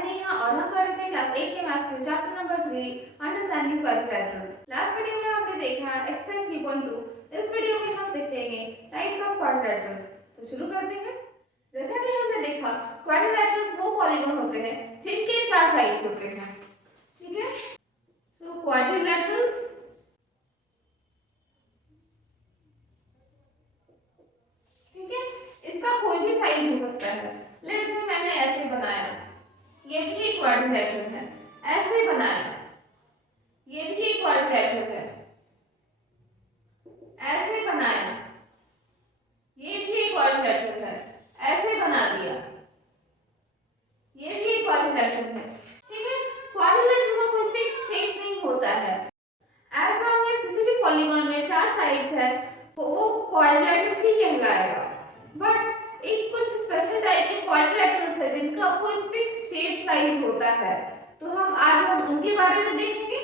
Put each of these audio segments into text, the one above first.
मैं नेहा और हम पढ़ रहे थे क्लास 8 के मैथ्स में chapter number 3 understanding quadrilaterals. Last video में हमने देखा एक्सरसाइज 3.2। इस वीडियो में हम देखेंगे टाइप्स ऑफ क्वाड्रिलेटरल्स। तो शुरू करते हैं। जैसा कि हमने देखा क्वाड्रिलेटरल्स वो पॉलीगॉन होते हैं जिनके 4 साइड्स होते हैं। ठीक है, सो क्वाड्रिलेटरल्स ठीक है, इसका कोई भी साइड हो सकता है। लेट्स से मैंने ऐसे बनाया, ये भी एक क्वाड्रिलेटरल है। ऐसे बनाया, ये भी एक क्वाड्रिलेटरल है। ऐसे बनाया, ये भी एक क्वाड्रिलेटरल है। ऐसे बना दिया, ये भी एक क्वाड्रिलेटरल है। ठीक है, क्वाड्रिलेटरल का कोई फिक्स शेप नहीं होता है। एज लॉन्ग एज किसी भी पॉलीगॉन में 4 साइड्स है तो वो क्वाड्रिलेटरल ही कहलाएगा। बट एक कुछ स्पेशल टाइप के क्वाड्रिलेटरल्स है जिनका कोई फिक्स शेप साइज होता है, तो हम उनके बारे में देखेंगे।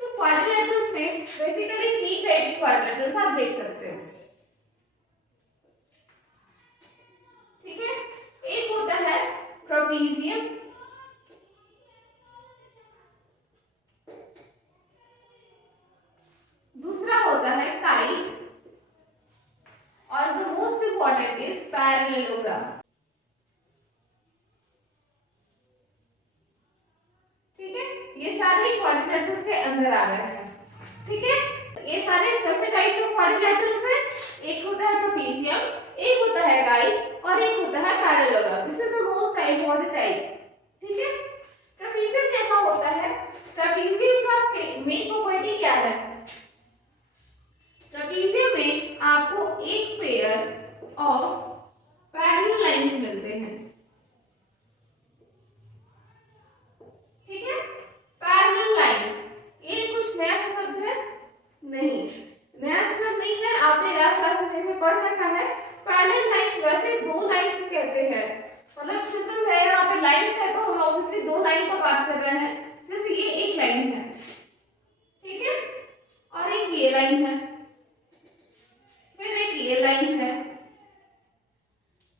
तो क्वाड्रिलेटरल्स में बेसिकली 3 टाइप के क्वाड्रिलेटरल्स आप देख सकते हो। ठीक है, एक होता है ट्रेपेजियम, दूसरा होता है काइट, और the most important is parallelogram. ठीक है, ये सारे क्वाड्रिलेटरल्स के अंदर आ रहे हैं। ठीक है, ये सारे स्पेशल टाइप्स ऑफ क्वाड्रिलेटरल्स हैं। एक होता है ट्रेपेजियम, एक होता है काइट और एक होता है parallelogram. This is the most important type. ठीक है, ट्रेपेजियम कैसा होता है? ट्रेपेजियम का मेन प्रॉपर्टी क्या है? ट्रेपेजियम में आपको एक पेयर ऑफ पैरेलल लाइंस मिलते हैं। ठीक है, पैरेलल लाइंस, ये कुछ नया शब्द है नहीं, नया शब्द नहीं है, आपने लास्ट क्लास में इसे पढ़ रखा है। पैरेलल लाइंस वैसे 2 लाइंस को कहते हैं, मतलब सिंपल है, यहाँ पे लाइंस है तो हम ऑब्वियसली 2 लाइन पर बात कर रहे हैं। जैसे ये एक लाइन है, ठीक है, और एक ये लाइन है, फिर एक ये लाइन है,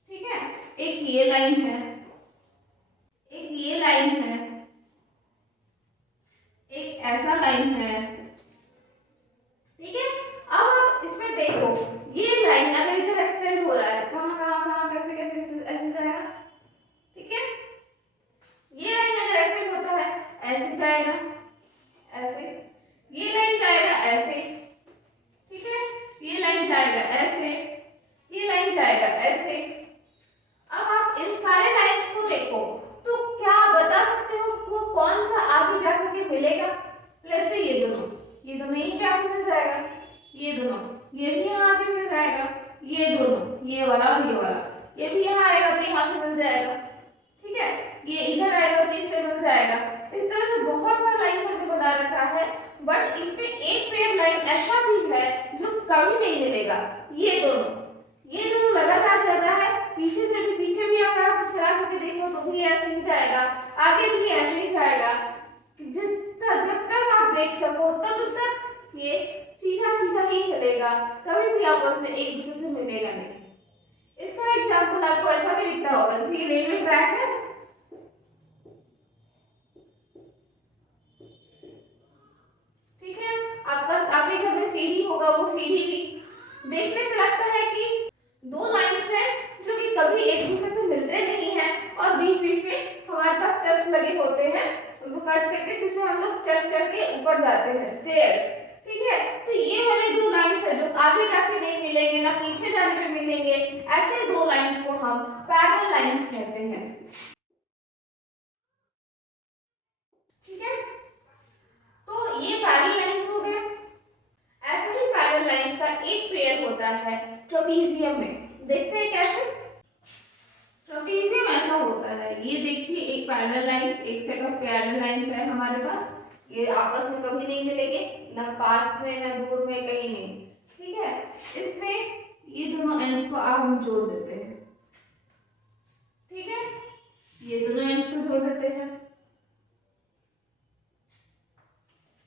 ठीक है, एक ये लाइन है, एक ये लाइन है, एक ऐसा लाइन है। ठीक है, अब आप इसमें देखो, ये लाइन अगर इधर एक्सटेंड हो रहा है, कहां कैसे कैसे ऐसे जाएगा। ठीक है, ये लाइन अगर एक्सटेंड होता है ऐसे जाएगा, ऐसे, ये लाइन जाएगा ऐसे, ठीक है, ये लाइन जाएगा ऐसे, ये लाइन जाएगा ऐसे। अब आप इन सारे लाइंस को देखो तो क्या बता सकते हो वो कौन सा आगे जाकर के मिलेगा? लेट्स से ये दोनों यहीं पे आगे मिल जाएगा, ये दोनों ये भी यहाँ आगे मिल जाएगा, ये दोनों ये वाला और ये वाला ये भी यहाँ आएगा तो यहाँ से मिल जाएगा। ठीक है, ये इधर आएगा तो इससे मिल जाएगा। इस तरह से बहुत सारा लाइन हमने बना रखा है, बट इसमें एक पेयर लाइन ऐसा भी है जो कभी नहीं मिलेगा। ये दोनों लगातार चल रहा है, पीछे भी अगर आप चला करके देखो तो भी ऐसे ही जाएगा, आगे भी ऐसे ही जाएगा। जब तक आप देख सको तब तक ये सीधा ही चलेगा, कभी भी आपस में एक दूसरे से मिलेगा नहीं। इसका एग्जांपल आपको ऐसा भी दिखता होगा, जैसे रेलवे ट्रैक है, ठीक है, आपके घर में सीढ़ी होगा, वो सीढ़ी भी देखने से लगता है कि 2 लाइंस हैं जो कि कभी एक दूसरे से मिलते नहीं हैं, और बीच में हमारे पास स्टेप्स लगे होते हैं, उनको कट करके जिसमें हम लोग चढ़ के ऊपर जाते हैं, स्टेयर्स। ठीक है, तो ये वाले 2 लाइंस है जो आगे जाके नहीं मिलेंगे, ना पीछे जाने पे मिलेंगे। ऐसे 2 लाइंस को हम पैरेलल लाइंस कहते हैं। ठीक है, तो ये पैरेलल लाइंस हो गए। ऐसे ही पैरेलल लाइंस का एक पेयर होता है ट्रेपेजियम में। देखते हैं कैसे। ट्रेपेजियम ऐसा होता है, ये देखिए एक पैरेलल लाइन, एक सेट ऑफ पैरेलल लाइंस है हमारे पास, ये आपस में कभी नहीं मिलेंगे, ना पास में ना दूर में, कहीं नहीं। ठीक है, इसमें ये दोनों एंड्स को आप हम जोड़ देते हैं। ठीक है, ये दोनों एंड्स को जोड़ देते हैं।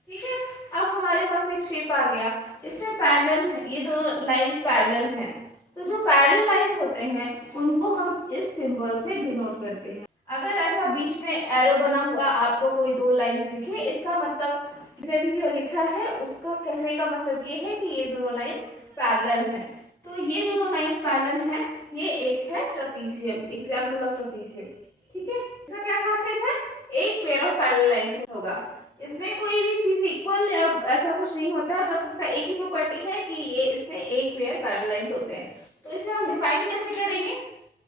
ठीक है, अब हमारे पास एक शेप आ गया, इससे पैरेलल, ये दोनों लाइंस पैरेलल हैं, तो जो पैरेलल लाइंस होते हैं उनको हम इस सिंबल से डिनोट करते हैं। अगर ऐसा बीच में एरो बना हुआ आपको कोई दो लाइन दिखे, इसका मतलब जब भी लिखा है उसका कहने का मतलब ये है कि ये दोनों लाइन पैरेलल हैं। तो ये दोनों लाइन पैरेलल हैं, ये एक है ट्रेपेजियम, एग्जांपल ऑफ ट्रेपेजियम। ठीक है, इसका क्या खासियत है, एक पेयर ऑफ पैरेलल लाइन होगा, इसमें कोई भी चीज इक्वल या ऐसा कुछ नहीं होता है, बस इसका एक ही प्रॉपर्टी है कि ये इसमें एक पेयर पैरेलल लाइन होते हैं। तो इसे हम डिफाइन कैसे करेंगे,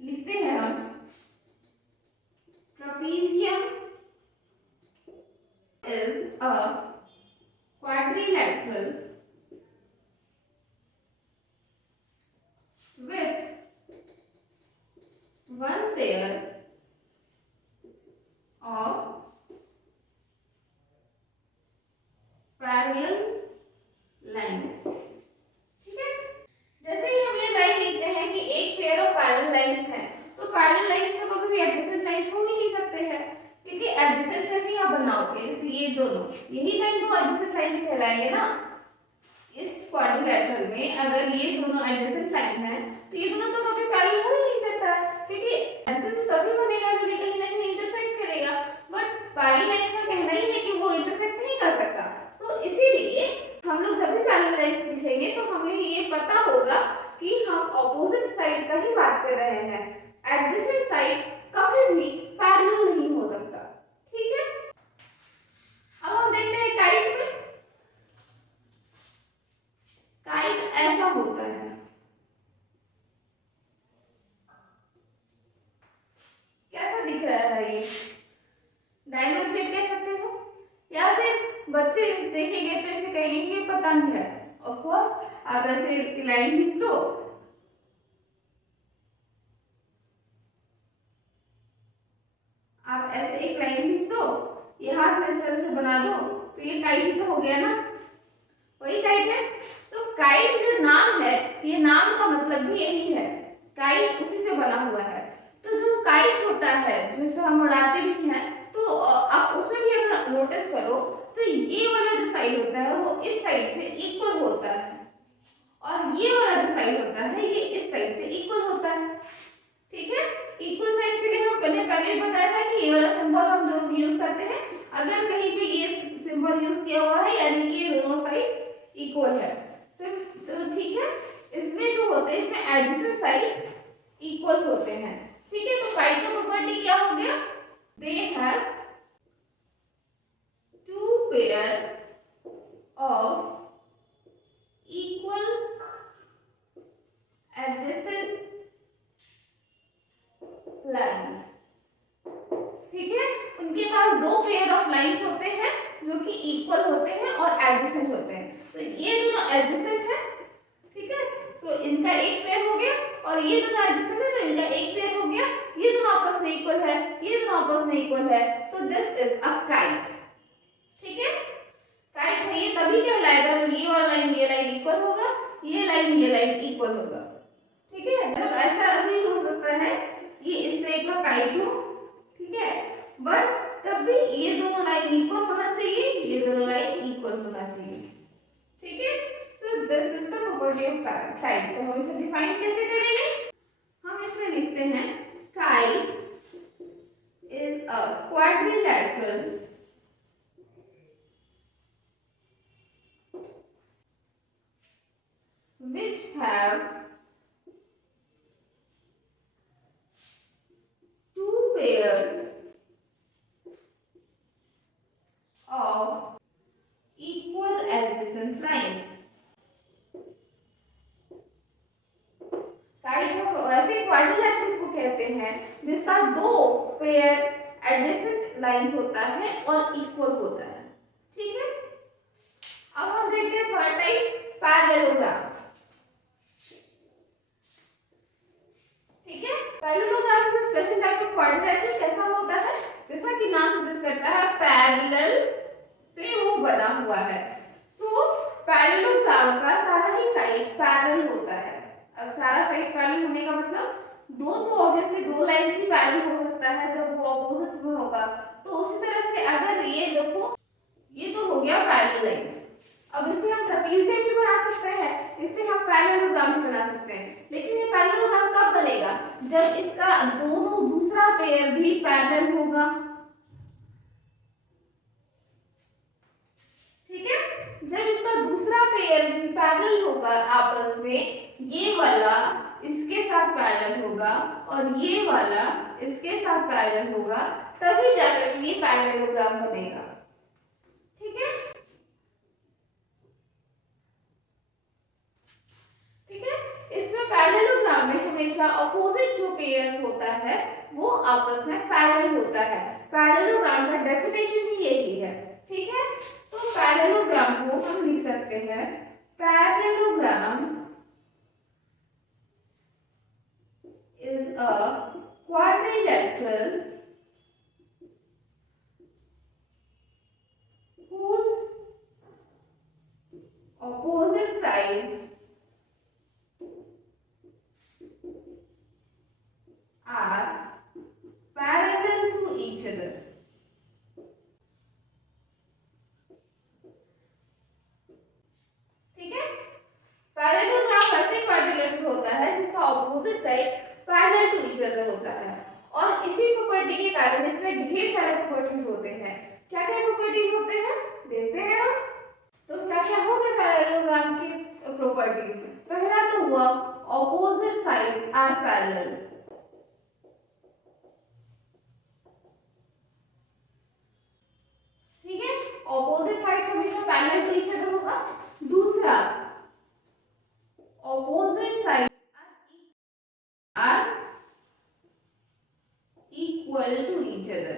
लिखते हैं हम trapezium is a quadrilateral with one pair of parallel lines। ठीक है, जैसे ही हम ये लाइन लिखते हैं कि एक पेयर ऑफ पैरेलल लाइंस हैं, तो पैरेलल लाइंस तो कभी भी एडजेसेंट लाइंस हो ही नहीं सकते हैं, क्योंकि एडजेसेंट जैसे आप बनाओगे, जैसे ये दोनों, यही लाइन दो एडजेसेंट लाइंस कहलाएंगे ना। इस क्वाड्रिलेटरल में अगर ये दोनों एडजेसेंट लाइन है तो ये दोनों तो कभी पैरेलल हो ही नहीं सकता, क्योंकि एडजेसेंट तो तभी बनेगा जब ये कहीं ना कहीं इंटरसेक्ट करेगा, बट पैरेलल लाइंस का कहना ही है कि वो इंटरसेक्ट नहीं कर सकता। तो इसीलिए हम लोग जब भी पैरेलल लाइंस लिखेंगे तो हमें ये पता होगा कि हम ऑपोजिट साइड्स का ही बात कर रहे हैं, एडजेसेंट साइड्स कभी भी पैरेलल नहीं हो सकता। ठीक है, अब हम देखते हैं काइट में। काइट ऐसा होता है, कैसा दिख रहा है, ये डायमंड शेप कह सकते हो, या फिर बच्चे देखेंगे तो इसे कहेंगे पतंग है। ऑफ कोर्स आप ऐसे लाइन खींच दो, आप ऐसे एक लाइन खींच दो, यहाँ से इस तरह से बना दो, तो ये काइट ही तो हो गया ना, वही काइट है। सो काइट जो नाम है, ये नाम का मतलब भी यही है, काइट उसी से बना हुआ है। तो जो काइट होता है, जिसे हम उड़ाते भी हैं, तो आप उसमें भी अगर नोटिस करो तो ये वाला जो साइड होता है वो इस साइड से इक्वल होता है, और ये वाला जो साइड होता है ये इस साइड से इक्वल होता है। ठीक है, इक्वल साइड्स के लिए हम पहले बताया था कि ये वाला सिंबल हम दोनों यूज करते हैं, अगर कहीं पे ये सिंबल यूज किया हुआ है यानी कि ये दोनों साइड्स इक्वल है। तो ठीक है, इसमें जो होते हैं इसमें एडजेसेंट साइड्स इक्वल होते हैं। ठीक है, तो काइट का प्रॉपर्टी क्या हो गया, they have two pair of equal adjacent lines. ठीक है, उनके पास दो पेयर ऑफ लाइंस होते हैं जो कि इक्वल होते हैं और एडजेसेंट होते हैं। तो ये दोनों एडजेसेंट है, ठीक है, सो इनका एक पेयर हो गया, और ये दोनों एडजेसेंट है तो इनका एक पेयर हो गया, ये दोनों आपस में इक्वल है, ये दोनों आपस में इक्वल है, so this is a kite. ठीक है, काइट है ये तभी कहलाएगा जब ये वाला लाइन ये लाइन इक्वल होगा, ये लाइन इक्वल होगा। ठीक है, मतलब ऐसा भी हो सकता है ये इस टाइप का काइट हो, ठीक है, बट तब भी ये दोनों लाइन इक्वल होना चाहिए, ये दोनों लाइन इक्वल होना चाहिए। ठीक है, so this is the property of kite. तो हम इसे डिफाइन कैसे करेंगे, हम इसमें लिखते हैं kite is a quadrilateral which have two pairs of equal adjacent lines। Kite को ऐसे क्वाड्रिलैटरल को कहते हैं जिसका दो पेयर एडजेसेंट लाइंस होता है और इक्वल होता है। ठीक है, अब हम देखते हैं थर्ड टाइप, पैरेललोग्राम। ठीक है, parallelogram is a special type of quadrilateral. कैसा होता है, जैसा कि नाम सजेस्ट करता है, पैरेलल से वो बना हुआ है। सो पैरेललोग्राम का सारा ही साइड पैरेलल होता है। अब सारा साइड पैरेलल होने का मतलब दो तो ऑब्वियसली दो लाइंस ही पैरेलल हो सकता है जब वो ऑपोजिट्स में होगा। तो उसी तरह से अगर ये देखो, ये तो हो गया पैरेलल लाइंस, अब इसे हम ट्रेपेजियम भी बना सकते हैं, इससे हम पैरेललोग्राम भी बना सकते हैं। लेकिन ये पैरेललोग्राम कब बनेगा, जब इसका दोनों दूसरा पेयर भी पैरेलल होगा। जब इसका दूसरा पेयर भी पैरेलल होगा आपस में, ये वाला इसके साथ पैरेलल होगा और ये वाला इसके साथ पैरेलल होगा, तभी जाकर ये पैरेललोग्राम बनेगा। ठीक है, ठीक है। इसमें पैरेललोग्राम में हमेशा अपोजिट जो पेयर्स होता है वो आपस में पैरेलल होता है। पैरेललोग्राम का डेफिनेशन ही यही है। ठीक है, तो पैरेललोग्राम को हम लिख सकते हैं, parallelogram is a quadrilateral whose opposite sides are parallel to each other. ठीक है, पैरेललोग्राम ऐसे क्वाड्रिलेटरल होता है जिसका opposite side parallel to each other होता है, और इसी प्रॉपर्टी के कारण इसमें ढेर सारे प्रॉपर्टीज होते हैं। क्या क्या प्रॉपर्टीज होते हैं देखते हैं हम। तो क्या क्या हो गए पैरेललोग्राम की प्रॉपर्टीज में? पहला तो हुआ ऑपोजिट साइड्स आर पैरेलल। ठीक है, ऑपोजिट साइड्स हमेशा पैरेलल टू ईच अदर होगा। दूसरा, opposite sides are equal to each other.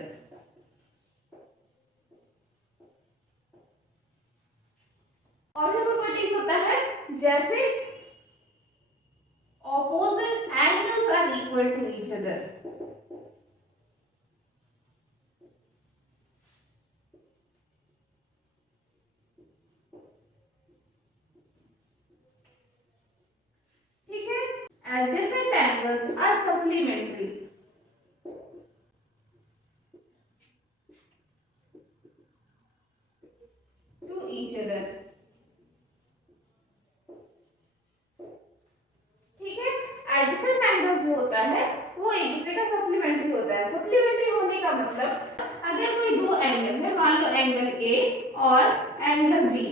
और भी प्रॉपर्टीज होता है जैसे opposite angles are equal to each other. ठीक है, adjacent angles are supplementary. To each other. ठीक है, एडजेसेंट एंगल जो होता है वो एक दूसरे का सप्लीमेंट्री होता है। सप्लीमेंट्री होने का मतलब अगर कोई दो एंगल है, मान लो एंगल ए और एंगल बी,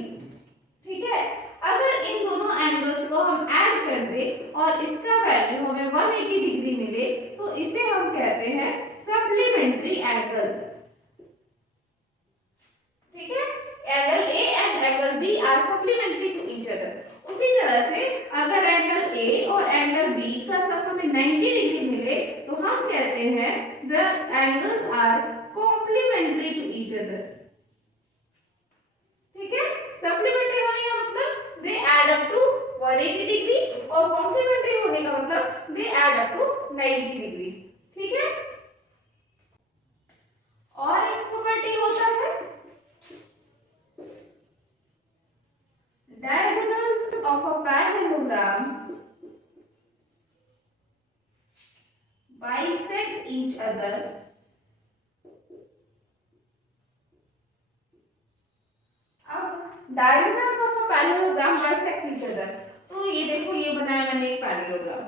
ठीक है, अगर इन दोनों एंगल्स को हम ऐड कर दे और इसका वैल्यू हमें 180 डिग्री मिले तो इसे हम कहते हैं सप्लीमेंट्री एंगल। ठीक है, angle A and angle B are supplementary to each other. उसी तरह से अगर एंगल ए और एंगल बी का सम हमें 90 डिग्री मिले तो हम कहते हैं the angles are complementary to each other. ठीक है, सप्लीमेंट्री होने का मतलब they add up to 180 degree और कॉम्प्लीमेंट्री होने का मतलब they add up to 90 degree. ठीक है, और एक प्रॉपर्टी होता है diagonals of a parallelogram bisect each other अब diagonals of a parallelogram bisect each other, तो ये देखो ये बनाया मैंने एक पैरेललोग्राम।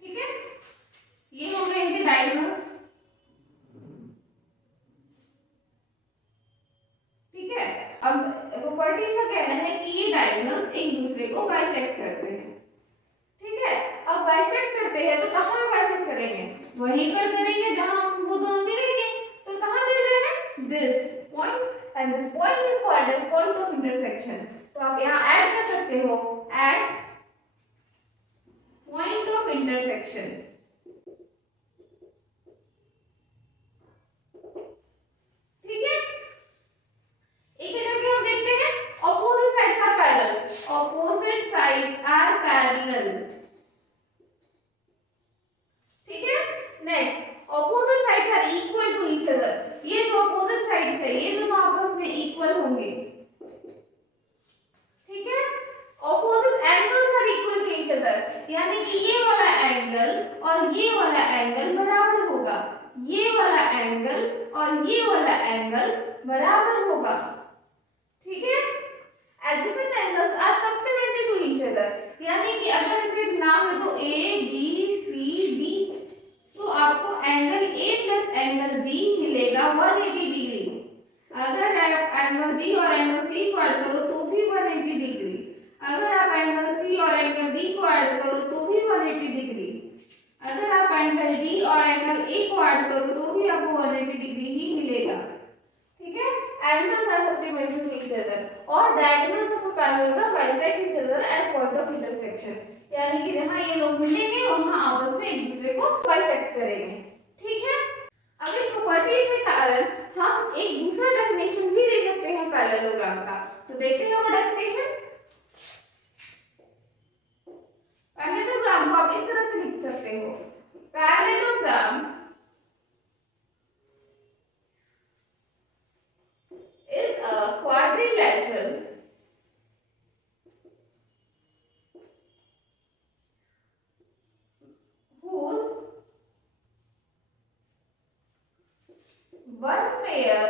ठीक है, ये हो गए इनके डायगोनल्स। ठीक है, अब प्रॉपर्टीज का कहना है कि ये डायगोनल्स एक दूसरे को बाइसेक्ट करते हैं। ठीक है, अब बाइसेक्ट करते हैं तो कहां पे बाइसेक्ट करेंगे? वहीं पर करेंगे जहां वो दोनों मिलेंगे। तो कहां मिल रहे हैं? This point and this point is called as point of intersection. तो आप यहां ऐड कर सकते हो, एट पॉइंट ऑफ इंटरसेक्शन। ठीक है, एक एक करके हम देखते हैं। Opposite sides are parallel, opposite sides are parallel. ठीक है, next opposite sides are equal to each other. ये जो ऑपोजिट साइड्स है ये दोनों आपस में इक्वल होंगे। ठीक है, opposite angles are equal to each other, यानी कि ये वाला एंगल और ये वाला एंगल बराबर होगा, ये वाला एंगल और ये वाला एंगल बराबर होगा। ठीक है, adjacent angles are supplementary to each other, यानी कि अगर इसके नाम है तो ए बी सी डी, तो आपको angle A plus angle B मिलेगा 180 डिग्री। अगर आप एंगल बी और एंगल सी को ऐड करो तो भी 180 डिग्री, अगर आप एंगल सी और एंगल डी को ऐड करो तो भी 180 डिग्री, अगर आप एंगल डी और एंगल ए को ऐड करो तो भी आपको 180 डिग्री ही मिलेगा। ठीक है, angles are supplementary to each other और diagonals of a parallelogram bisect each other at point of intersection, यानी कि जहां ये लोग मिलेंगे वहां आपस में एक दूसरे को बाइसेक्ट करेंगे। ठीक है, अब इन प्रॉपर्टीज के कारण हम एक दूसरा डेफिनेशन भी दे सकते हैं पैरेललोग्राम का, तो देखते हैं वो डेफिनेशन। पैरेललोग्राम को आप इस तरह से लिख सकते हो, parallelogram is a quadrilateral whose one pair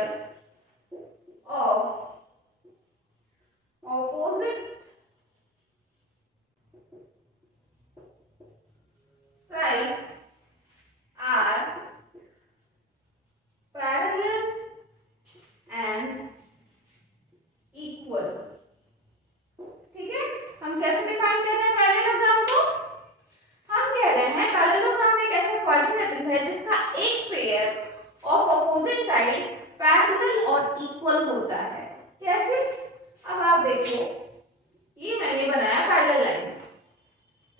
of opposite sides are parallel and equal। ठीक है, हम कैसे डिफाइन कर रहे हैं पैरेललोग्राम को? हम कह रहे हैं पैरेललोग्राम एक ऐसा क्वाड्रिलेटरल है जिसका एक pair of opposite sides parallel और इक्वल होता है। कैसे? अब आप देखो, ये मैंने बनाया पैरेलल लाइंस,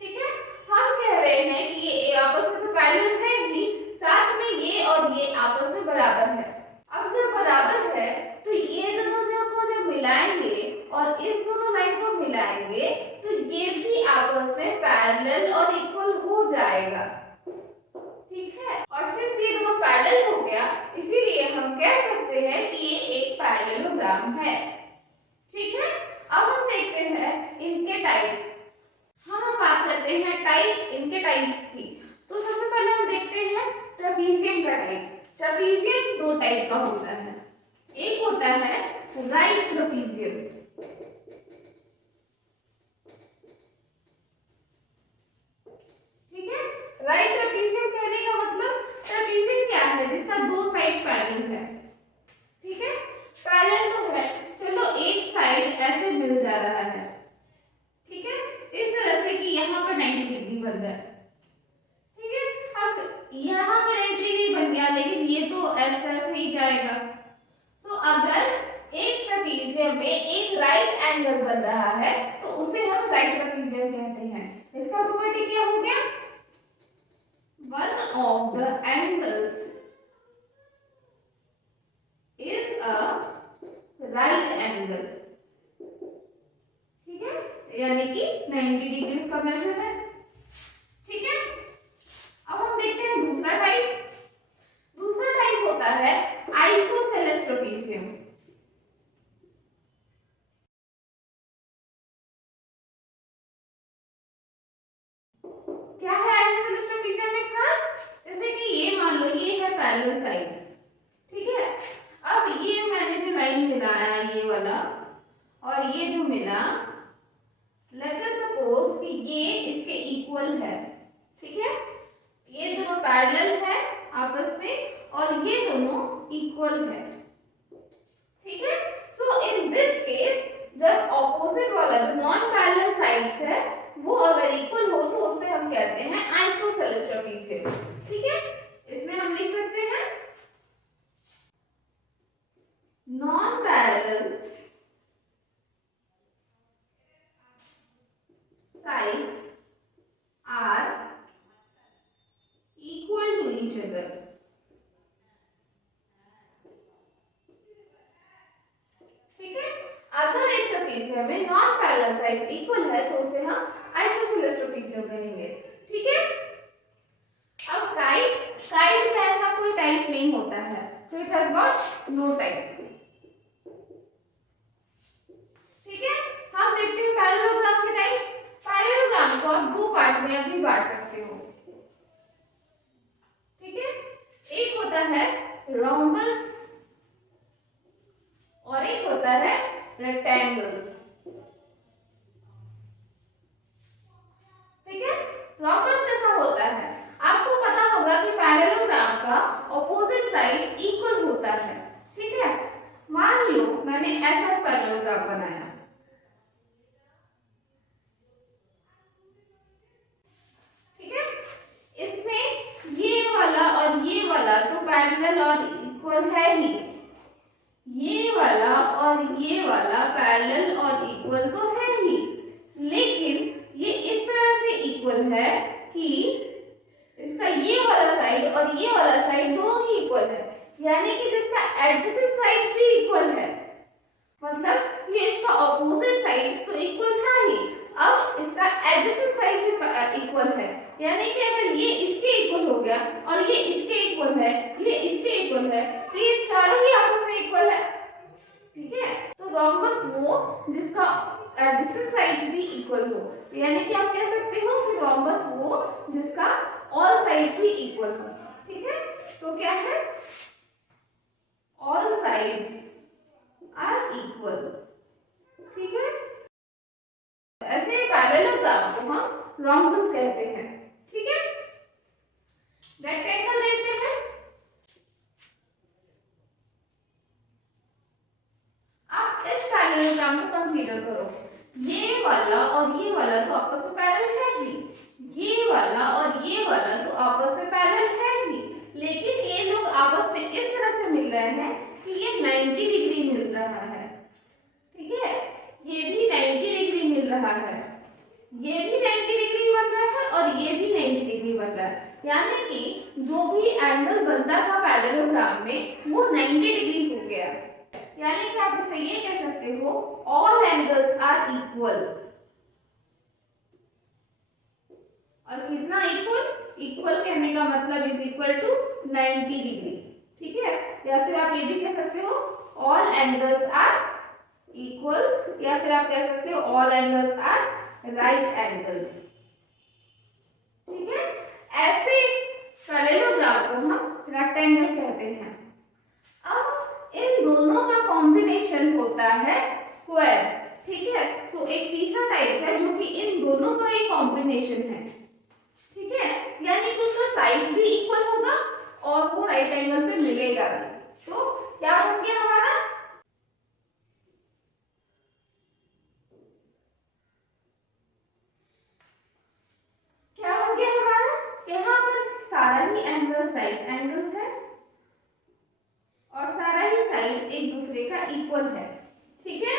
ठीक है, हम कह रहे हैं कि ये आपस में तो पैरेलल है ही, साथ में ये और ये आपस में बराबर है। अब जब बराबर है तो ये दोनों को जब मिलाएंगे और इस दोनों लाइन को मिलाएंगे तो ये भी आपस में पैरेलल और इक्वल हो जाएगा। ठीक है, और सिंस ये दोनों पैरेलल हो गया इसीलिए हम कह सकते हैं कि ये एक पैरेललोग्राम है। ठीक है, अब हम देखते हैं इनके टाइप्स। हम बात करते हैं इनके टाइप्स की, तो सबसे पहले हम देखते हैं ट्रेपीजियम का टाइप। ट्रेपीजियम दो टाइप का होता है, एक होता है राइट ट्रेपीजियम, ठीक है, राइट ट्रेपीजियम कहने का मतलब ट्रेपीजियम क्या है, जिसका दो साइड पैरेलल है। ठीक है, पैरेलल तो है, चलो एक साइड ऐसे मिल जा रहा है, ठीक है, इस तरह से कि यहाँ पर 90 डिग्री बन जाए। ठीक है, अब यहाँ पर 90 डिग्री बन गया, लेकिन ये तो इस तरह से ही जाएगा। तो अगर एक ट्रेपीजियम में एक राइट एंगल बन रहा है तो उसे हम राइट ट्रेपीजियम कहते हैं। इसका प्रॉपर्टी क्या हो गया? One of the angles is a right angle. ठीक है, यानी कि 90 डिग्री उसका मेजर है। ठीक है, अब हम देखते हैं दूसरा टाइप। दूसरा टाइप होता है आइसोसेलेस ट्रेपीजियम। क्या है आइसोसेलेस ट्रेपीजियम में खास? जैसे कि ये मान लो ये है पैरेलल साइड्स, ठीक है, अब ये मैंने जो लाइन मिलाया ये वाला और ये जो मिला, लेट अस सपोज कि ये इसके इक्वल है। ठीक है, ये दोनों पैरेलल है आपस में और ये दोनों इक्वल है। ठीक है, सो इन दिस केस जब ऑपोजिट वाला जो नॉन पैरेलल साइड्स है वो अगर इक्वल हो तो उसे हम कहते हैं आइसोसेलेस ट्रेपीजियम। ठीक है, इसमें हम लिख सकते हैं non parallel sides are equal to each other। ठीक है, अगर एक ट्रेपीजियम में नॉन पैरेलल साइड्स इक्वल है तो उसे हम आइसोसेलेस ट्रेपीजियम कहेंगे। ठीक है, अब काइट में ऐसा कोई टाइप नहीं होता है, तो it has got no type. ठीक है, हम देखते हैं पैरेललोग्राम के टाइप्स। पैरेललोग्राम को आप दो पार्ट में अभी बांट सकते हो। ठीक है, एक होता है रोम्बस और एक होता है रेक्टेंगल। ठीक है, रोम्बस कैसा होता है? आपको पता होगा कि पैरेललोग्राम का ऑपोजिट साइड इक्वल होता है। ठीक है, मान लो मैंने ऐसा पैरेललोग्राम बनाया, ठीक है, इसमें ये वाला और ये वाला तो पैरेलल और इक्वल है ही, ये वाला और ये वाला पैरेलल और इक्वल तो है ही, लेकिन ये इस तरह से इक्वल है कि इसका ये वाला साइड और ये वाला साइड दोनों ही इक्वल है, यानी कि जिसका एडजेसेंट साइड भी इक्वल है, मतलब ये इसका ऑपोजिट साइड तो इक्वल था ही, अब इसका एडजेसेंट साइड भी इक्वल है, यानी कि अगर ये इसके इक्वल हो गया और ये इसके इक्वल है, ये इसके इक्वल है, तो ये चारों ही आपस में इक्वल है, ठीक है। तो रोम्बस वो जिसका एडजेसेंट साइड भी इक्वल हो, यानी कि आप कह सकते हो कि रोम्बस वो जिसका ऑल साइड्स भी इक्वल हो, ठीक है। सो क्या है, ऑल साइड्स आर इक्वल, ठीक है। ऐसे पैरेललोग्राम को हम रोम्बस कहते हैं, ठीक है। रेक्टेंगल देखते हैं, आप इस पैरेललोग्राम को कंसीडर करो, ये वाला और ये वाला तो आपस में पैरेलल है ही, ये वाला और ये वाला तो आपस में पैरेलल है ही, लेकिन ये लोग आपस में इस तरह से मिल रहे हैं कि ये 90 डिग्री मिल रहा है, ठीक है, ये भी 90 डिग्री मिल रहा है, ये भी 90 डिग्री बन रहा है और ये भी 90 डिग्री बन रहा है, यानी कि जो भी एंगल बनता था पैरेललोग्राम में वो 90 डिग्री हो गया, यानी कि आप इसे ये कह सकते हो ऑल एंगल्स आर इक्वल, और कितना इक्वल, इक्वल कहने का मतलब इज इक्वल टू 90 डिग्री, ठीक है। या फिर आप ये भी कह सकते हो ऑल एंगल्स आर इक्वल, या फिर आप कह सकते हो all angles are right angles, ठीक है। ऐसे पैरेललोग्राम को हम रेक्टेंगल कहते हैं। अब इन दोनों का कॉम्बिनेशन होता है स्क्वायर, ठीक है। सो एक तीसरा टाइप है जो कि इन दोनों का एक कॉम्बिनेशन है, ठीक है, यानी कि उसका साइड भी इक्वल होगा और वो राइट एंगल पे मिलेगा भी, तो क्या हो गया हमारा, क्या हो गया हमारा, यहाँ पर सारा ही एंगल्स राइट एंगल्स है और सारा ही साइड्स एक दूसरे का इक्वल है, ठीक है।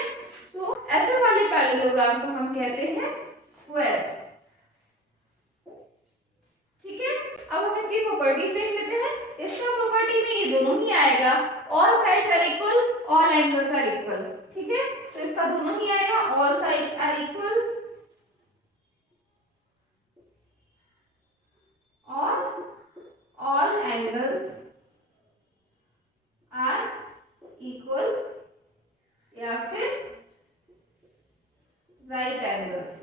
सो ऐसे वाले पैरेललोग्राम को हम कहते हैं स्क्वायर, ठीक है। अब हम इसकी प्रॉपर्टीज देख लेते हैं। इसका प्रॉपर्टी में ये दोनों ही आएगा, all sides are equal, all angles are equal, ठीक है। तो इसका दोनों ही आएगा, ऑल साइड्स आर इक्वल और ऑल एंगल्स आर इक्वल, या फिर राइट एंगल्स।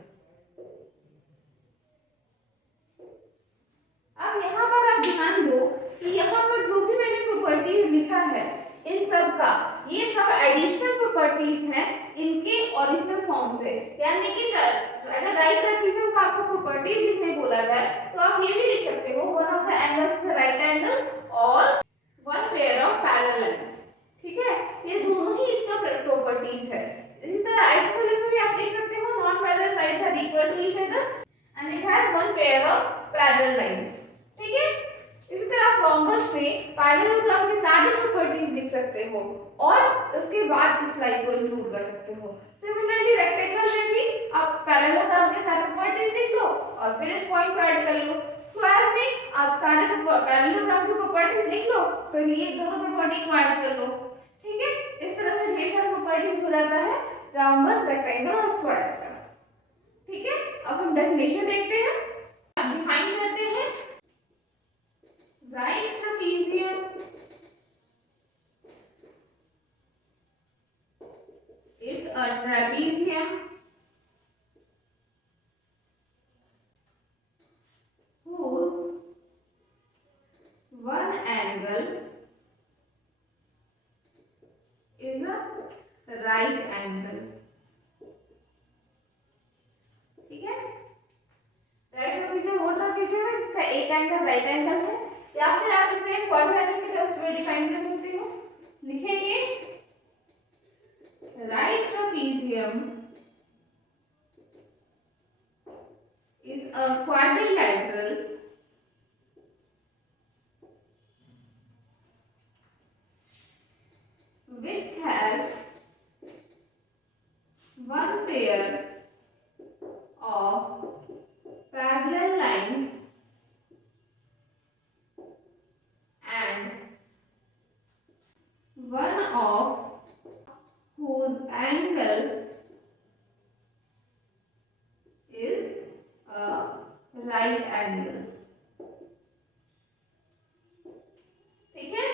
अब यहाँ पर आप ध्यान दो कि यहाँ पर जो भी मैंने प्रॉपर्टीज लिखा है इन सब का, ये सब एडिशनल प्रॉपर्टीज हैं इनके ओरिजिनल फॉर्म से, यानी कि अगर राइट ट्रेपेजियम का आपको प्रॉपर्टीज लिखने बोला जाए तो आप ये भी लिख सकते हो one of the angles is right angle और one pair of parallel lines, ठीक है। ये दोनों ही इसका प्रॉपर्टीज है। इसी तरह आइसोसेलेस में भी आप देख सकते हो non parallel sides are equal to each other and it has one pair of parallel lines, ठीक है। इसी तरह आप रोम्बस में पैरेललोग्राम के सारे प्रॉपर्टीज लिख सकते हो और उसके बाद इस लाइन को इंक्लूड कर सकते हो। सिमिलरली रेक्टेंगल में भी आप पैरेललोग्राम के सारे प्रॉपर्टीज लिख लो और फिर इस पॉइंट को ऐड कर लो। स्क्वायर में आप सारे पैरेललोग्राम की प्रॉपर्टीज लिख लो, फिर ये दोनों प्रॉपर्टी को ऐड कर लो, ठीक है। इस तरह से ढेर सारे प्रॉपर्टीज हो जाता है रोम्बस, रेक्टेंगल और स्क्वायर का, ठीक है। अब हम डेफिनेशन देखते हैं, डिफाइन करते हैं। Right trapezium is a trapezium whose one angle is a right angle, ठीक है। राइट ट्रेपेजियम वो ट्रेपेजियम है जिसका एक एंगल राइट एंगल है, या फिर आप इसे क्वाड्रिलेटरल के तरफ से डिफाइन कर सकते हो। लिखेंगे right trapezium is a quadrilateral which has one pair of parallel lines and one of whose angle is a right angle. ठीक है,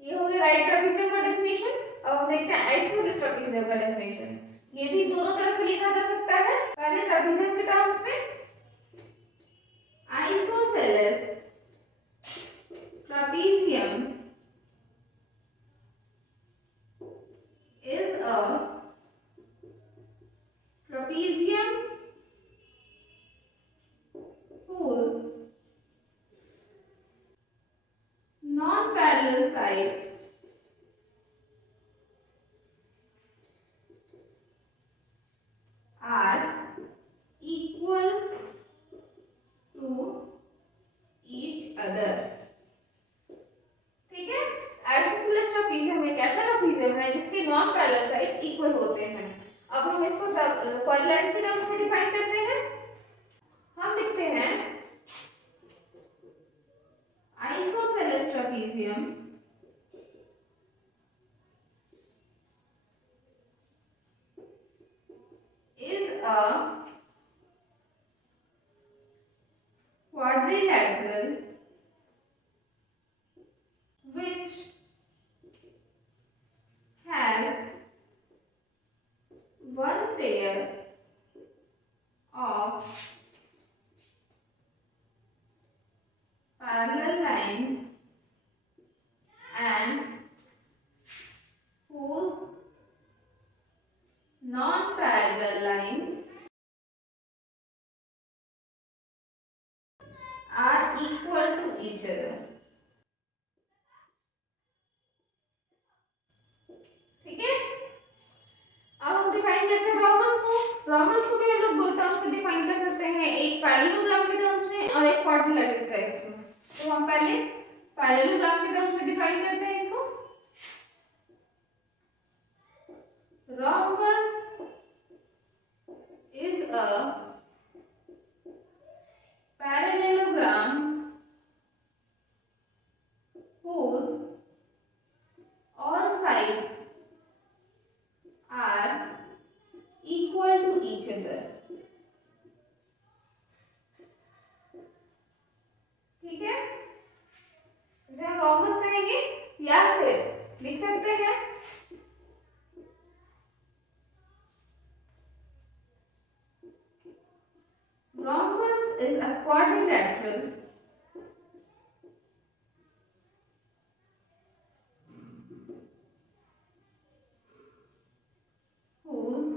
ये हो गया राइट ट्रापेजियम का डेफिनेशन। अब हम देखते हैं आइसोसेलेस ट्रापेजियम का डेफिनेशन। ये भी दोनों तरफ से लिखा जा सकता है। पहले ट्रापेजियम के टर्म्स में, isosceles trapezium is a trapezium whose non-parallel sides are equal to each other। ठीक है, आइसोसेलेस ट्रापेजियम एक ऐसा ट्रापेजियम है जिसके नॉन पैरेलल साइड इक्वल होते हैं। अब हम इसको क्वाड्रिलेटरल के टर्म्स में डिफाइन करते हैं। हम लिखते हैं isosceles trapezium is a quadrilateral which has one pair of parallel lines and whose non-parallel lines are equal to each other। ठीक है, अब हम डिफाइन करते हैं रोमन्स को। रोमन्स को भी हम लोग दो टर्म्स में डिफाइन कर सकते हैं, एक पैरेललोग्राम के टर्म्स में और एक क्वाड्रिलेटरल के टर्म्स में। तो हम पहले पैरेललोग्राम के टर्म्स में डिफाइन करते हैं इसको। Rhombus is a parallelogram whose all sides are equal to each other। ठीक है, इसे हम rhombus कहेंगे या फिर लिख सकते हैं rhombus is a quadrilateral whose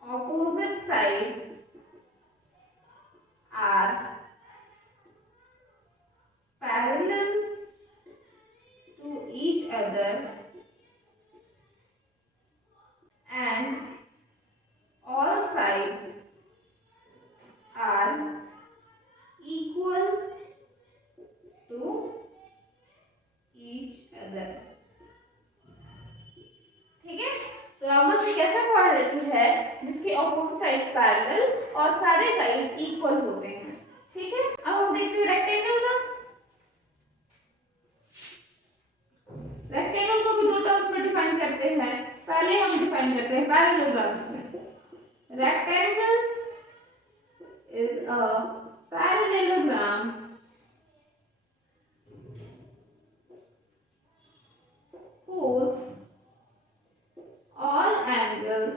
opposite sides are parallel to each other and all sides are equal to each other। ठीक है, रोमबस एक ऐसा क्वाड्रेटिक है जिसके ऑपोजिट साइड्स पैरेलल और सारे साइड्स इक्वल होते हैं। ठीक है, अब हम देखते हैं रेक्टेंगल का। रेक्टेंगल को भी दो टर्म्स में डिफाइन करते हैं। पहले हम डिफाइन करते हैं पैरेललोग्राम्स में। Rectangle is a parallelogram whose all angles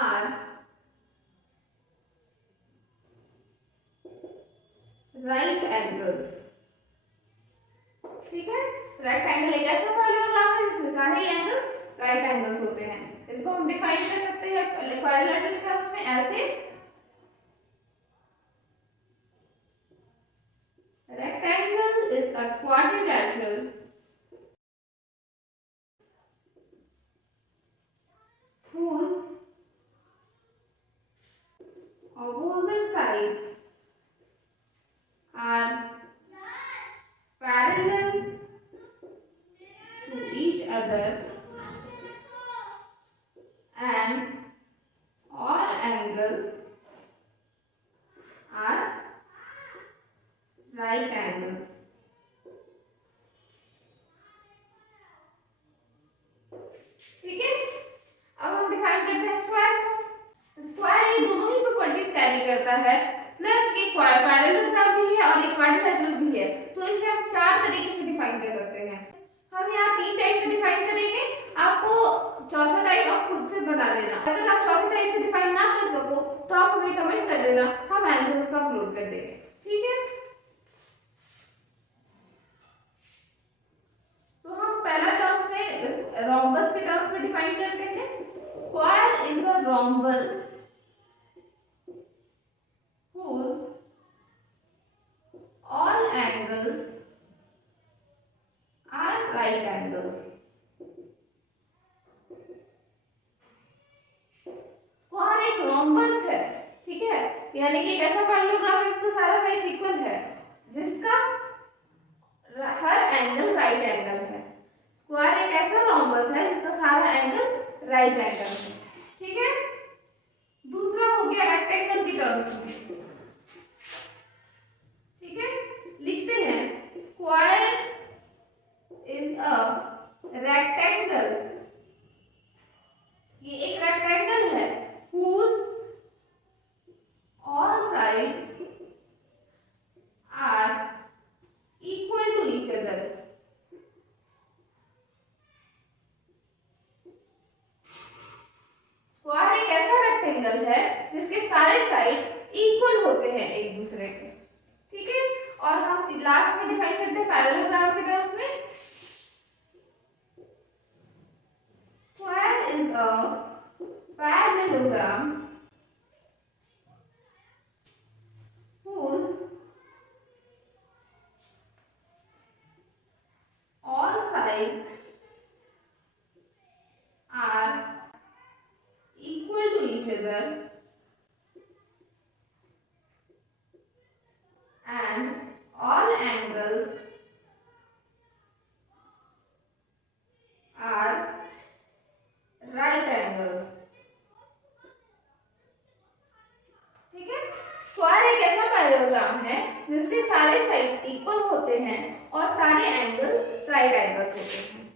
are right angles। ठीक है, रेक्टेंगल एक ऐसा पैरेललोग्राम है जिसमें सारे एंगल्स राइट एंगल्स होते हैं। इसको हम डिफाइन कर सकते हैं क्वाड्रिलेटरल टर्म्स में ऐसे Rectangle is a quadrilateral whose opposite sides are parallel to each other and all angles are right angles. ठीक है, अब हम डिफाइन करते हैं स्क्वायर को। स्क्वायर ये दोनों ही प्रॉपर्टीज कैरी करता है, प्लस ये पैरेललोग्राम भी है और एक क्वाड्रिलेटरल भी है, तो इसे हम चार तरीके से डिफाइन कर सकते हैं। हम यहाँ तीन टाइप से डिफाइन करेंगे, आपको चौथा टाइप आप खुद से बना लेना। अगर आप चौथे टाइप से डिफाइन ना कर सको तो आप हमें कमेंट कर देना, हम आंसर उसका अपलोड कर देंगे। ठीक है, तो हम पहला टर्म में रोम्बस के टर्म्स में डिफाइन करते हैं। Square is a rhombus whose all angles are right angles. Square एक रोम्बस है, ठीक है, यानी कि एक ऐसा पैरेललोग्राम जिसका सारा साइड इक्वल है, जिसका हर एंगल राइट एंगल है। स्क्वायर एक ऐसा रोम्बस है जिसका सारा एंगल राइट एंगल है। ठीक है, दूसरा हो गया रेक्टेंगल की टर्म्स में। ठीक है, लिखते हैं स्क्वायर इज अ रेक्टेंगल, ये एक रेक्टेंगल है whose all sides are equal to each other. Square एक ऐसा रेक्टेंगल है जिसके सारे साइड्स इक्वल होते हैं एक दूसरे के। ठीक है, और हम लास्ट में डिफाइन करते हैं पैरेललोग्राम के टर्म्स में। Square is a parallelogram whose all sides are equal to each other and all angles are right angles. ठीक है, स्क्वायर एक ऐसा पैरेललोग्राम है जिसके सारे साइड्स इक्वल होते हैं और सारे एंगल्स राइट एंगल्स होते हैं।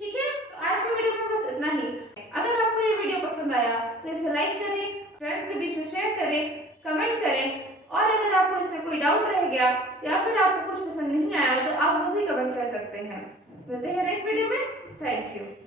ठीक है, तो आज की वीडियो में बस इतना ही। अगर आपको ये वीडियो पसंद आया तो इसे लाइक करें, फ्रेंड्स के बीच में शेयर करें, कमेंट करें, और अगर आपको इसमें कोई डाउट रह गया या फिर आपको कुछ पसंद नहीं आया तो आप वो भी कमेंट कर सकते हैं। मिलते हैं नेक्स्ट वीडियो में। Thank you.